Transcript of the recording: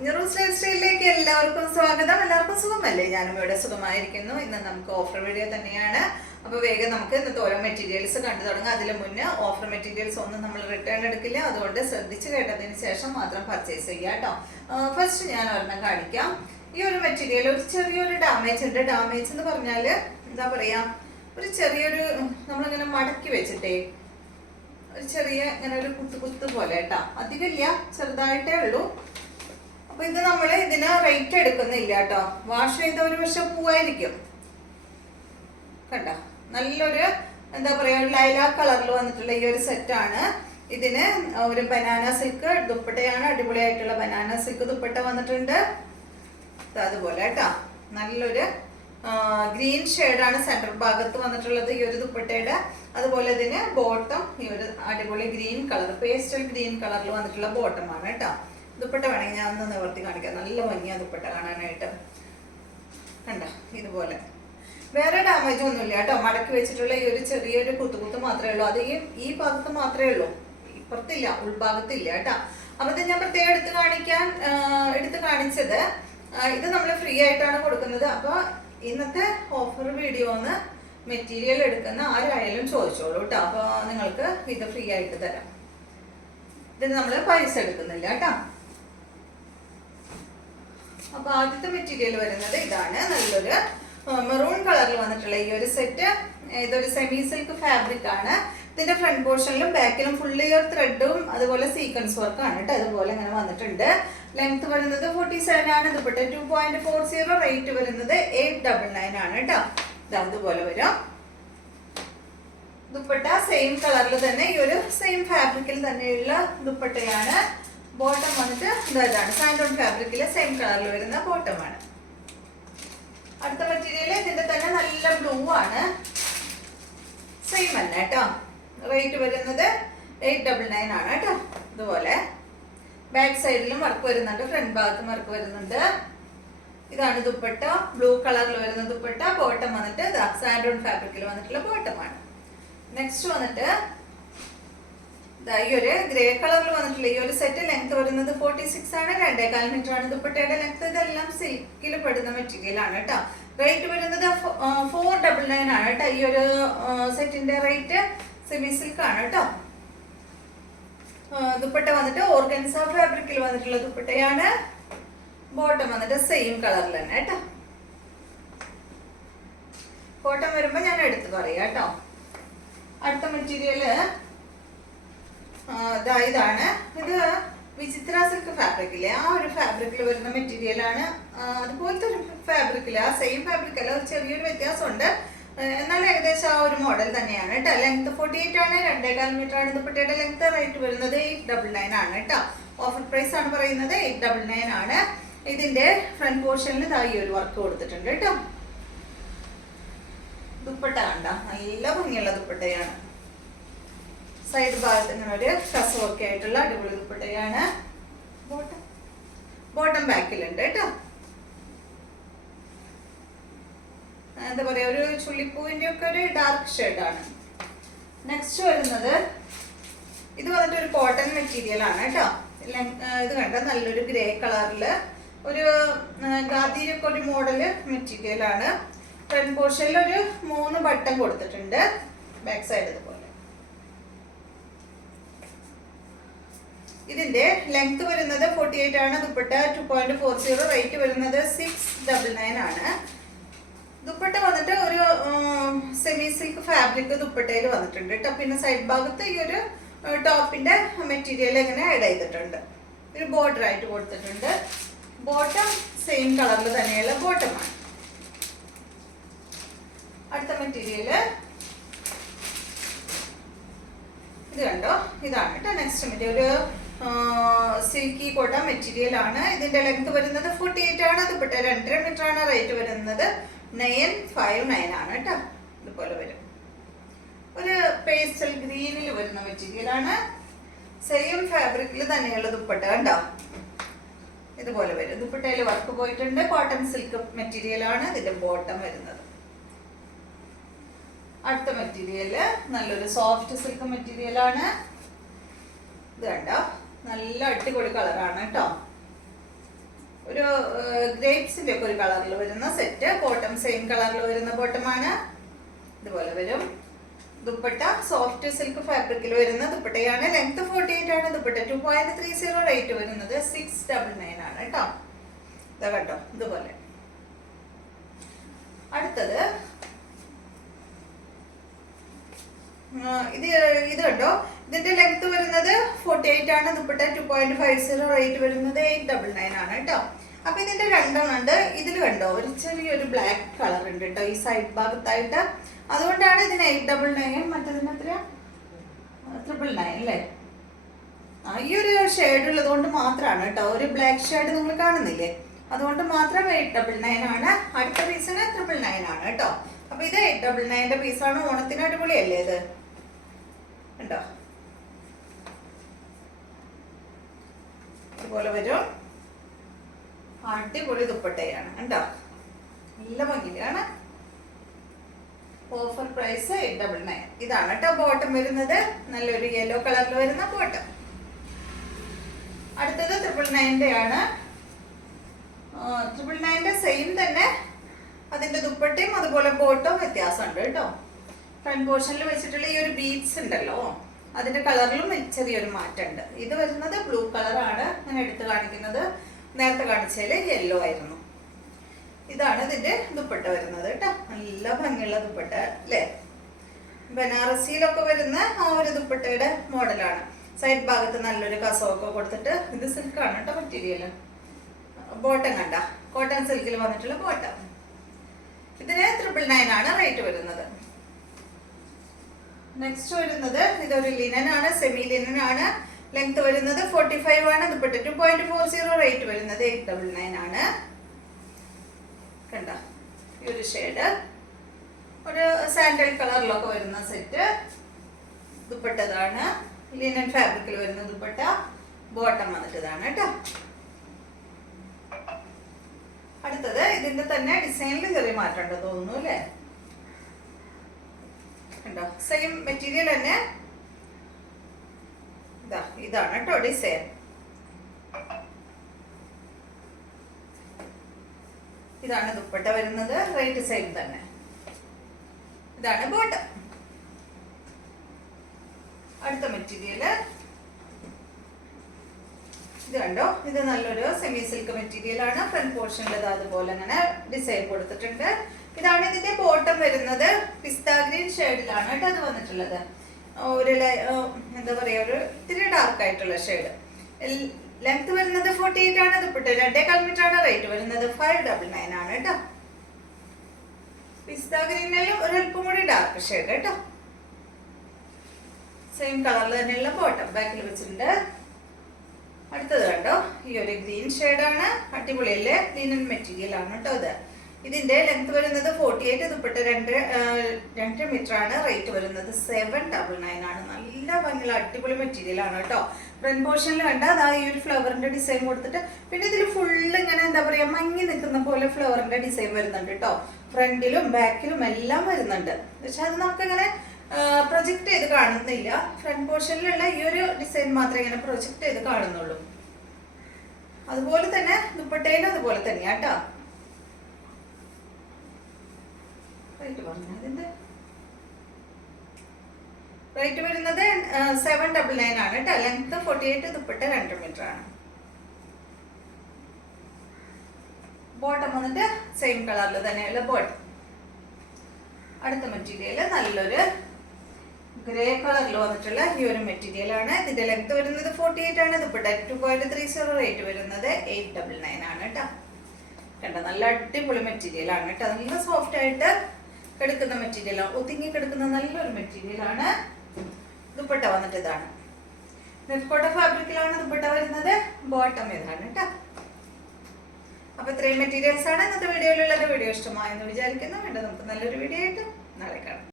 കുഞ്ഞറൂസ് life സ്റ്റൈലിലേക്ക് എല്ലാവർക്കും സ്വാഗതം. എല്ലാവർക്കും സുഖമല്ലേ? ഞാനും ഇവിടെ സുഖമായിരിക്കുന്നു. ഇന്ന് നമുക്ക് ഓഫർ വീഡിയോ തന്നെയാണ്. അപ്പോൾ വേഗം നമുക്ക് ഇന്നത്തെ ഓരോ മെറ്റീരിയൽസ് കണ്ടു തുടങ്ങാം. അതിന് മുന്നേ ഓഫർ മെറ്റീരിയൽസ് ഒന്നും നമ്മൾ റിട്ടേൺ എടുക്കില്ല, അതുകൊണ്ട് ശ്രദ്ധിച്ച് കേട്ടതിന് ശേഷം മാത്രം പർച്ചേസ് ചെയ്യുക കേട്ടോ. ഫസ്റ്റ് ഞാൻ ഒരെണ്ണം കാണിക്കാം. ഈ ഒരു മെറ്റീരിയൽ ഒരു ചെറിയൊരു ഡാമേജ് ഉണ്ട്. ഡാമേജ് എന്ന് പറഞ്ഞാൽ എന്താ പറയുക, ഒരു ചെറിയൊരു നമ്മളിങ്ങനെ മടക്കി വെച്ചിട്ടേ ഒരു ചെറിയ ഇങ്ങനെ ഒരു കുത്ത് പോലെ കേട്ടോ, അധികമില്ല, ചെറുതായിട്ടേ ഉള്ളൂ. അപ്പൊ ഇത് നമ്മള് ഇതിന് റേറ്റ് എടുക്കുന്നില്ല കേട്ടോ. വാഷ് ചെയ്ത ഒരു വർഷം പോവായിരിക്കും. കണ്ട നല്ലൊരു എന്താ പറയാ, ഒരു ലൈലാക്ക് കളറിൽ വന്നിട്ടുള്ള ഈ ഒരു സെറ്റാണ്. ഇതിന് ഒരു ബനാന സിൽക്ക് ദുപ്പട്ടയാണ്. അടിപൊളിയായിട്ടുള്ള ബനാന സിൽക്ക് ദുപ്പട്ട വന്നിട്ടുണ്ട്. അതുപോലെ കേട്ടോ നല്ലൊരു ഗ്രീൻ ഷെയ്ഡാണ് സെൻട്രൽ ഭാഗത്ത് വന്നിട്ടുള്ളത് ഈ ഒരു ദുപ്പട്ടയുടെ. അതുപോലെ ഇതിന് ബോട്ടം ഈ ഒരു അടിപൊളി ഗ്രീൻ കളർ, പേസ്റ്റൽ ഗ്രീൻ കളറിൽ വന്നിട്ടുള്ള ബോട്ടമാണ് കേട്ടോ. ദുപ്പട്ട വേണമെങ്കിൽ ഞാൻ ഒന്ന് നിവർത്തി കാണിക്കാം. നല്ല ഭംഗിയാ ദുപ്പട്ട കാണാനായിട്ട്. കണ്ട ഇതുപോലെ വേറെ ഡാമേജ് ഒന്നുമില്ല കേട്ടോ. മടക്കി വെച്ചിട്ടുള്ള ഈ ഒരു ചെറിയൊരു കുത്ത് മാത്രമേ ഉള്ളൂ. അത് ഈ ഭാഗത്ത് മാത്രമേ ഉള്ളൂ, ഇപ്പുറത്തില്ല, ഉൾഭാഗത്തില്ല കേട്ടോ. അപ്പൊ ഇത് ഞാൻ പ്രത്യേകം എടുത്ത് കാണിച്ചത്, ഇത് നമ്മൾ ഫ്രീ ആയിട്ടാണ് കൊടുക്കുന്നത്. അപ്പൊ ഇന്നത്തെ ഓഫർ വീഡിയോന്ന് മെറ്റീരിയൽ എടുക്കുന്ന ആരായാലും ചോദിച്ചോളൂ കേട്ടോ. അപ്പൊ നിങ്ങൾക്ക് ഇത് ഫ്രീ ആയിട്ട് തരാം. ഇതിന് നമ്മൾ പൈസ എടുക്കുന്നില്ല കേട്ടോ. അപ്പൊ ആദ്യത്തെ മെറ്റീരിയൽ വരുന്നത് ഇതാണ്. നല്ലൊരു മെറൂൺ കളറിൽ വന്നിട്ടുള്ള ഈ ഒരു സെറ്റ്. ഇതൊരു സെമി സിൽക്ക് ഫാബ്രിക് ആണ്. ഇതിന്റെ ഫ്രണ്ട് പോർഷനിലും ബാക്കിലും ഫുള്ള് ത്രെഡും അതുപോലെ സീക്വൻസ് വർക്ക് ആണ് കേട്ടോ. അതുപോലെ ഇങ്ങനെ വന്നിട്ടുണ്ട്. ലെങ്ത് വരുന്നത് 47 ആണ്. ദുപ്പട്ട 2.40. റേറ്റ് വരുന്നത് 899 ആണ് കേട്ടോ. അതുപോലെ വരും. ദുപ്പട്ട സെയിം കളറിൽ തന്നെ ഈ ഒരു സെയിം ഫാബ്രിക്കിൽ തന്നെയുള്ള ദുപ്പട്ടയാണ്. ബോട്ടം വന്നിട്ട് ഇതാണ് സാൻഡോൺ ഫാബ്രിക്കിലെ സെയിം കളറിൽ വരുന്ന ബോട്ടമാണ്. അടുത്ത മെറ്റീരിയൽ ഇതിന്റെ തന്നെ നല്ല ബ്ലൂ ആണ്. സെയിം തന്നെ കേട്ടോ. റേറ്റ് വരുന്നത് 899 ആണ് കേട്ടോ. ഇതുപോലെ ബാക്ക് സൈഡിലും വർക്ക് വരുന്നുണ്ട്, ഫ്രണ്ട് ഭാഗത്തും വർക്ക് വരുന്നുണ്ട്. ഇതാണ് ദുപ്പട്ട, ബ്ലൂ കളറിൽ വരുന്ന ദുപ്പട്ട. ബോട്ടം വന്നിട്ട് സാൻഡോൺ ഫാബ്രിക്കിൽ വന്നിട്ടുള്ള ബോട്ടമാണ്. നെക്സ്റ്റ് വന്നിട്ട് ഈ ഒരു ഗ്രേ കളറിൽ വന്നിട്ടുള്ള ഈ ഒരു സെറ്റ്. ലെങ്ത് വരുന്നത് 46 ആണ്. 2.25 മീറ്റർ ആണ് ദുപ്പട്ടയുടെ ലെങ്ത്. ഇതെല്ലാം സിൽക്കിൽ പെടുന്ന മെറ്റീരിയൽ ആണ് കേട്ടോ. റേറ്റ് വരുന്നത് 499 ആണ് കേട്ടോ. ഈ ഒരു സെറ്റിന്റെ റേറ്റ് സെമി സിൽക്ക് ആണ് കേട്ടോ. ദുപ്പട്ട വന്നിട്ട് ഓർഗൻസ ഫാബ്രിക്കിൽ വന്നിട്ടുള്ള ദുപ്പട്ടയാണ്. ബോട്ടം വന്നിട്ട് സെയിം കളറിൽ തന്നെ കേട്ടോ. ബോട്ടം വരുമ്പോ ഞാൻ എടുത്ത് പറയാം കേട്ടോ. അടുത്ത മെറ്റീരിയല് ഇതാണ്. ഇത് വിചിത്ര സിൽക്ക് ഫാബ്രിക്കില്ലേ, ആ ഒരു ഫാബ്രിക്കിൽ വരുന്ന മെറ്റീരിയൽ ആണ്. അതുപോലത്തെ ഒരു ഫാബ്രിക്കില്, ആ സെയിം ഫാബ്രിക് അല്ല, ഒരു ചെറിയൊരു വ്യത്യാസമുണ്ട്. എന്നാൽ ഏകദേശം ആ ഒരു മോഡൽ തന്നെയാണ് കേട്ടോ. ലെങ്ത് 48 ആണ്. 2.25 മീറ്റർ ആണ് ദുപ്പട്ടയുടെ ലെങ്ത്. റേറ്റ് വരുന്നത് 899 ആണ് കേട്ടോ. ഓഫർ പ്രൈസ് ആണ് പറയുന്നത്, 899 ആണ്. ഇതിന്റെ ഫ്രണ്ട് പോർഷനിൽ ഈ ഒരു വർക്ക് കൊടുത്തിട്ടുണ്ട് കേട്ടോ. ദുപ്പട്ട കണ്ട നല്ല ഭംഗിയുള്ള ദുപ്പട്ടയാണ്. സൈഡ് ഭാഗത്ത് ഇങ്ങനെ ഒരു കസവൊക്കെ ആയിട്ടുള്ള അടിപൊളി ദുപ്പട്ടയാണ്. ബോട്ടം ബാക്കിലുണ്ട് കേട്ടോ. എന്താ പറയാ, ഒരു ചുള്ളിപ്പൂവിന്റെ ഒക്കെ ഒരു ഡാർക്ക് ഷെയ്ഡാണ്. നെക്സ്റ്റ് വരുന്നത് ഇത് വന്നിട്ട് ഒരു കോട്ടൺ മെറ്റീരിയൽ ആണ് കേട്ടോ. ഇത് കണ്ട നല്ലൊരു ഗ്രേ കളറില് ഒരു ഗാദിയിലൊക്കെ ഒരു മോഡല് മെറ്റീരിയൽ ആണ്. ഫ്രണ്ട് പോർഷനിൽ ഒരു 3 ബട്ടൺ കൊടുത്തിട്ടുണ്ട്. ബാക്ക് സൈഡ് ഇതുപോലെ. ഇതിന്റെ ലെങ്ത് വരുന്നത് 48 ആണ്. ദുപ്പട്ട 2.40. റേറ്റ് വരുന്നത് 699 ആണ്. ദുപ്പട്ട വന്നിട്ട് ഒരു സെമി സിൽക്ക് ഫാബ്രിക് ദുപ്പട്ടയിൽ വന്നിട്ടുണ്ട് കേട്ടോ. പിന്നെ സൈഡ് ഭാഗത്ത് ഈ ഒരു ടോപ്പിന്റെ മെറ്റീരിയൽ ഇങ്ങനെ ആഡ് ചെയ്തിട്ടുണ്ട്. ഒരു ബോർഡർ ആയിട്ട് കൊടുത്തിട്ടുണ്ട്. ബോട്ടം സെയിം കളറിൽ തന്നെയുള്ള ബോട്ടമാണ്. അടുത്ത മെറ്റീരിയല് ഇത് കണ്ടോ, ഇതാണ് കേട്ടോ. നെക്സ്റ്റ് മെറ്റീരിയൽ ഒരു സിൽക്കി കോട്ട മെറ്റീരിയൽ ആണ്. ഇതിന്റെ ലെങ്ത് വരുന്നത് 48 ആണ്. ദുപ്പട്ട 2.5 മീറ്റർ ആണ്. റേറ്റ് വരുന്നത് 959 ആണ് കേട്ടോ. ഇതുപോലെ വരും. ഒരു പേസ്റ്റൽ ഗ്രീനിൽ വരുന്ന മെറ്റീരിയൽ ആണ്. സെയിം ഫാബ്രിക്കിൽ തന്നെയുള്ള ദുപ്പട്ട കണ്ടോ, ഇതുപോലെ വരും. ദുപ്പട്ടയിൽ വർക്ക് പോയിട്ടുണ്ട്. കോട്ടൺ സിൽക്ക് മെറ്റീരിയൽ ആണ് ഇതിന്റെ ബോട്ടം വരുന്നത്. അടുത്ത മെറ്റീരിയല് നല്ലൊരു സോഫ്റ്റ് സിൽക്ക് മെറ്റീരിയൽ ആണ്. ഇത് കണ്ടോ, നല്ല അടിപൊളി കളറാണ് കേട്ടോ. ഗ്രേപ്സിന്റെ ഒക്കെ ഒരു കളറിൽ വരുന്ന സെറ്റ്. ബോട്ടം സെയിം കളറിൽ വരുന്ന ബോട്ടമാണ്. ഇതുപോലെ വരും. ദുപ്പട്ട സോഫ്റ്റ് സിൽക്ക് ഫാബ്രിക്കിൽ വരുന്ന ദുപ്പട്ടയാണ്. ലെങ്ത് 48 ആണ്. ദുപ്പട്ട 2.30 റേറ്റ് വരുന്നത് 699 ആണ് കേട്ടോ. ഇതാ കേട്ടോ ഇതുപോലെ. അടുത്തത് ഇത് കണ്ടോ, ഇതിന്റെ ലെങ്ത് വരുന്നത് 48 ആണ്. ദുപ്പട്ട 2.50 റേറ്റ് വരുന്നത് 899 ആണ് കേട്ടോ. അപ്പൊ ഇതിന്റെ രണ്ടെണ്ണം ഉണ്ട്. ഇതിൽ കണ്ടോ ഒരു ചെറിയൊരു ബ്ലാക്ക് കളർ ഉണ്ട് കേട്ടോ ഈ സൈഡ് ഭാഗത്തായിട്ട്. അതുകൊണ്ടാണ് ഇതിന് 899. മറ്റേതിന് എത്ര 999 അല്ലേ? ഈ ഒരു ഷെയ്ഡ് ഉള്ളത് കൊണ്ട് മാത്രമാണ് കേട്ടോ. ഒരു ബ്ലാക്ക് ഷെയ്ഡ് നിങ്ങൾ കാണുന്നില്ലേ, അതുകൊണ്ട് മാത്രം 899 ആണ്. അടുത്ത പീസിന് 999 ആണ് കേട്ടോ. അപ്പൊ ഇത് 899ന്റെ പീസാണ്. ഓണത്തിന് അടിപൊളിയല്ലേ ഇത് ഉണ്ടോ? ഇതുപോലെ വരും. അടിപൊളി ദുപ്പട്ടയാണ് ഉണ്ടോ, നല്ല ഭംഗിയാണ്. Offer price 899. ഇതാണ് കേട്ടോ ബോട്ടം വരുന്നത്. നല്ലൊരു യെല്ലോ കളറിൽ വരുന്ന ബോട്ടം. അടുത്തത് 999 ആണ്. 999 സെയിം തന്നെ. അതിന്റെ ദുപ്പട്ടയും അതുപോലെ ബോട്ടവും വ്യത്യാസമുണ്ട് കേട്ടോ. ഫ്രണ്ട് പോർഷനിൽ വെച്ചിട്ടുള്ള ഈ ഒരു ബീഡ്സ് ഉണ്ടല്ലോ, അതിന്റെ കളറിലും ചെറിയൊരു മാറ്റമുണ്ട്. ഇത് വരുന്നത് ബ്ലൂ കളറാണ് ഞാൻ എടുത്ത് കാണിക്കുന്നത്. നേരത്തെ കാണിച്ചതിൽ യെല്ലോ ആയിരുന്നു. ഇതാണ് ഇതിന്റെ ദുപ്പട്ട വരുന്നത് കേട്ടോ. നല്ല ഭംഗിയുള്ള ദുപ്പട്ട അല്ലേ? ബനാറസിയിലൊക്കെ വരുന്ന ആ ഒരു ദുപ്പട്ടയുടെ മോഡലാണ്. സൈഡ് ഭാഗത്ത് നല്ലൊരു കസവൊക്കെ കൊടുത്തിട്ട്. ഇത് സിൽക്കാണ് കേട്ടോ മെറ്റീരിയൽ. ബോട്ടം കണ്ട കോട്ടൺ സിൽക്കിൽ വന്നിട്ടുള്ള ബോട്ടം. ഇതിന് 999 ആണ് റേറ്റ് വരുന്നത്. നെക്സ്റ്റ് വരുന്നത് ഇതൊരു ലിനൻ ആണ്, സെമി ലിനൻ ആണ്. ലെങ്ത് വരുന്നത് 45 ആണ്. ദുപ്പട്ട 2.40 റേറ്റ് വരുന്നത് 899 ആണ്. കണ്ട ഈ ഒരു ഷെയ്ഡ് ഒരു സാൻഡൽ കളറിലൊക്കെ വരുന്ന സെറ്റ്. ദുപ്പട്ടതാണ് ലിനൻ ഫാബ്രിക്കിൽ വരുന്ന ദുപ്പട്ട. ബോട്ടം വന്നിട്ട് ഇതാണ് കേട്ടോ. അടുത്തത് ഇതിന്റെ തന്നെ ഡിസൈനിൽ ചെറിയ മാറ്റം ഉണ്ടോ തോന്നുന്നു അല്ലേ? കണ്ടോ സെയിം മെറ്റീരിയൽ തന്നെ. ഇതാണ് കേട്ടോ ഡിസൈൻ. ഇതാണ് ദുപ്പട്ട വരുന്നത്. റേറ്റ് സെയിം തന്നെ. ഇതാണ് ബോട്ടം. അടുത്ത മെറ്റീരിയൽ ഇത് കണ്ടോ, ഇത് നല്ലൊരു സെമി സിൽക്ക് മെറ്റീരിയൽ ആണ്. ഫ്രണ്ട് പോർഷനിൽ അതുപോലെ അങ്ങനെ ഡിസൈൻ കൊടുത്തിട്ടുണ്ട്. ഇതാണ് ഇതിന്റെ ബോട്ടം വരുന്നത്. പിസ്ത ഗ്രീൻ ഷെയ്ഡിലാണ് കേട്ടോ അത് വന്നിട്ടുള്ളത്. ഒരു എന്താ പറയാ, ഒരു ഇത്തിരി ഡാർക്ക് ആയിട്ടുള്ള ഷെയ്ഡ്. ലെങ്ത് വരുന്നത് 48 ആണ്. ദുപ്പട്ട 2.25 മീറ്റർ ആണ്. റേറ്റ് വരുന്നത് 599 ആണ് കേട്ടോ. പിസ്ത ഗ്രീനിലും ഒരു അല്പം കൂടി ഡാർക്ക് ഷെയ്ഡ് കേട്ടോ. സെയിം കളറിൽ തന്നെയുള്ള ബോട്ടം ബാക്കിൽ വെച്ചിട്ടുണ്ട്. അടുത്തത് കണ്ടോ, ഈ ഒരു ഗ്രീൻ ഷെയ്ഡാണ്. അടിപൊളിയല്ലേ? ലിനൻ മെറ്റീരിയൽ ആണ് കേട്ടോ ഇത്. ഇതിന്റെ ലെങ്ത് വരുന്നത് 48. ദുപ്പട്ട 2 മീറ്റർ ആണ്. റേറ്റ് വരുന്നത് 799 ആണ്. നല്ല ഭംഗിയുള്ള അടിപൊളി മെറ്റീരിയൽ ആണ് കേട്ടോ. ഫ്രണ്ട് പോർഷനിൽ കണ്ട അതാ ഈ ഒരു ഫ്ലവറിന്റെ ഡിസൈൻ കൊടുത്തിട്ട്, പിന്നെ ഇതിൽ ഫുള്ള് ഇങ്ങനെ എന്താ പറയാ മങ്ങി നിൽക്കുന്ന പോലെ ഫ്ലവറിന്റെ ഡിസൈൻ വരുന്നുണ്ട് കേട്ടോ. ഫ്രണ്ടിലും ബാക്കിലും എല്ലാം വരുന്നുണ്ട്. പക്ഷെ അത് നമുക്കിങ്ങനെ പ്രൊജക്ട് ചെയ്ത് കാണുന്നില്ല. ഫ്രണ്ട് പോർഷനിലുള്ള ഈ ഒരു ഡിസൈൻ മാത്രമേ ഇങ്ങനെ പ്രൊജക്ട് ചെയ്ത് കാണുന്നുള്ളൂ. അതുപോലെ തന്നെ ദുപ്പട്ടയിലും അതുപോലെ തന്നെയാ കേട്ടോ. റേറ്റ് വരുന്നത് 799 ആണ് കേട്ടോ. ലെങ്ത് 48. ദുപ്പട്ട 2 മീറ്റർ ആണ്. ബോട്ടം വന്നിട്ട് സെയിം കളറിൽ തന്നെയുള്ള ബോട്ടം. അടുത്ത മെറ്റീരിയൽ നല്ലൊരു ഗ്രേ കളറിൽ വന്നിട്ടുള്ള ഈ ഒരു മെറ്റീരിയൽ ആണ്. ഇതിന്റെ ലെങ്ത് വരുന്നത് 48 ആണ്. ദുപ്പട്ട 2.30. റേറ്റ് വരുന്നത് 899 ആണ് കേട്ടോ. കണ്ട നല്ല അടിപൊളി മെറ്റീരിയൽ ആണ് കേട്ടോ. നല്ല സോഫ്റ്റ് ആയിട്ട് കിടക്കുന്ന മെറ്റീരിയൽ ആണ്. ഒതുങ്ങി കിടക്കുന്ന നല്ലൊരു മെറ്റീരിയൽ ആണ്. ദുപ്പട്ട വന്നിട്ട് ഇതാണ്. നെറ്റ്കോട്ട ഫാബ്രിക്കിലാണ് ദുപ്പട്ട വരുന്നത്. ബോട്ടം ഇതാണ് കേട്ടോ. അപ്പൊ ഇത്രയും മെറ്റീരിയൽസ് ആണ് ഇന്നത്തെ വീഡിയോയിലുള്ളത്. വീഡിയോ ഇഷ്ടമായെന്ന് വിചാരിക്കുന്നു. വീണ്ടും നമുക്ക് നല്ലൊരു വീഡിയോ ആയിട്ട് നാളെ കാണാം.